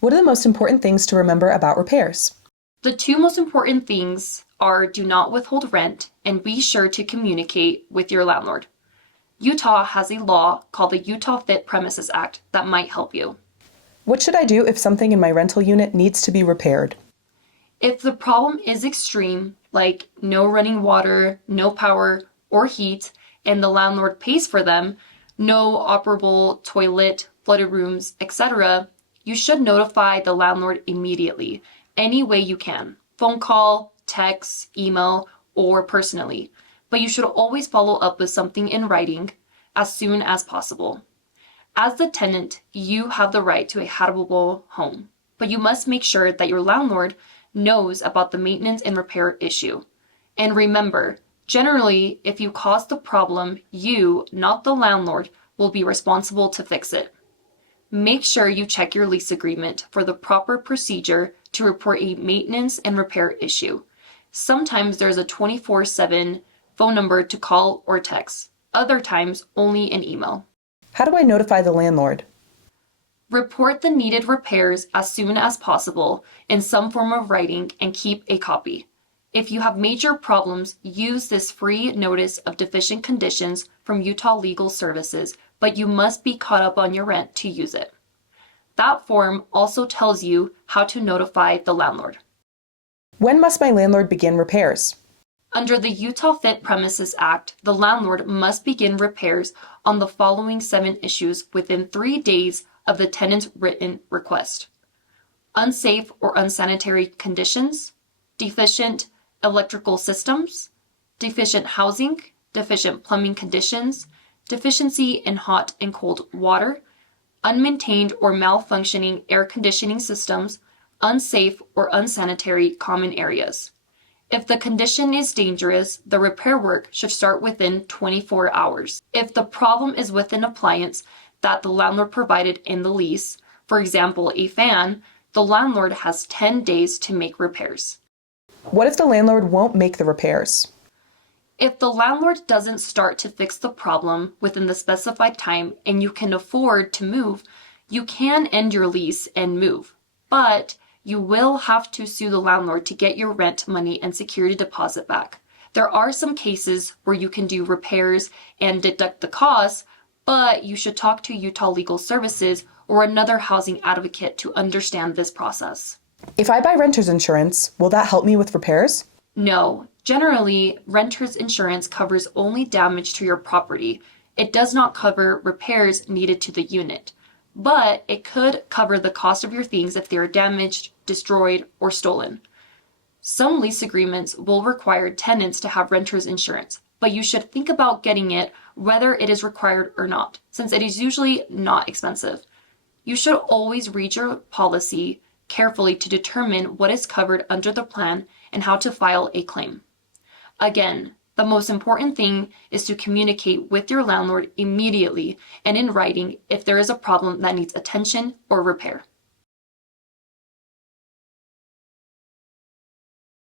What are the most important things to remember about repairs? The two most important things are do not withhold rent and be sure to communicate with your landlord. Utah has a law called the Utah Fit Premises Act that might help you. What should I do if something in my rental unit needs to be repaired? If the problem is extreme, like no running water, no power or heat, and the landlord pays for them, no operable toilet, flooded rooms, etc., you should notify the landlord immediately, any way you can. Phone call, text, email, or personally. But you should always follow up with something in writing as soon as possible. As the tenant, you have the right to a habitable home, but you must make sure that your landlord knows about the maintenance and repair issue. And remember, generally, if you cause the problem, you, not the landlord, will be responsible to fix it. Make sure you check your lease agreement for the proper procedure to report a maintenance and repair issue. Sometimes there's a 24/7 phone number to call or text. Other times, only an email. How do I notify the landlord? Report the needed repairs as soon as possible in some form of writing and keep a copy. If you have major problems, use this free notice of deficient conditions from Utah Legal Services, but you must be caught up on your rent to use it. That form also tells you how to notify the landlord. When must my landlord begin repairs? Under the Utah Fit Premises Act, the landlord must begin repairs on the following 7 issues within 3 days of the tenant's written request: unsafe or unsanitary conditions, deficient electrical systems, deficient housing, deficient plumbing conditions, deficiency in hot and cold water, unmaintained or malfunctioning air conditioning systems, unsafe or unsanitary common areas. If the condition is dangerous, the repair work should start within 24 hours. If the problem is with an appliance that the landlord provided in the lease, for example, a fan, the landlord has 10 days to make repairs. What if the landlord won't make the repairs? If the landlord doesn't start to fix the problem within the specified time and you can afford to move, you can end your lease and move. But you will have to sue the landlord to get your rent money and security deposit back. There are some cases where you can do repairs and deduct the costs, but you should talk to Utah Legal Services or another housing advocate to understand this process. If I buy renter's insurance, will that help me with repairs? No. Generally, renter's insurance covers only damage to your property. It does not cover repairs needed to the unit, but it could cover the cost of your things if they are damaged, destroyed, or stolen. Some lease agreements will require tenants to have renter's insurance, but you should think about getting it whether it is required or not, since it is usually not expensive. You should always read your policy carefully to determine what is covered under the plan and how to file a claim. Again, the most important thing is to communicate with your landlord immediately and in writing if there is a problem that needs attention or repair.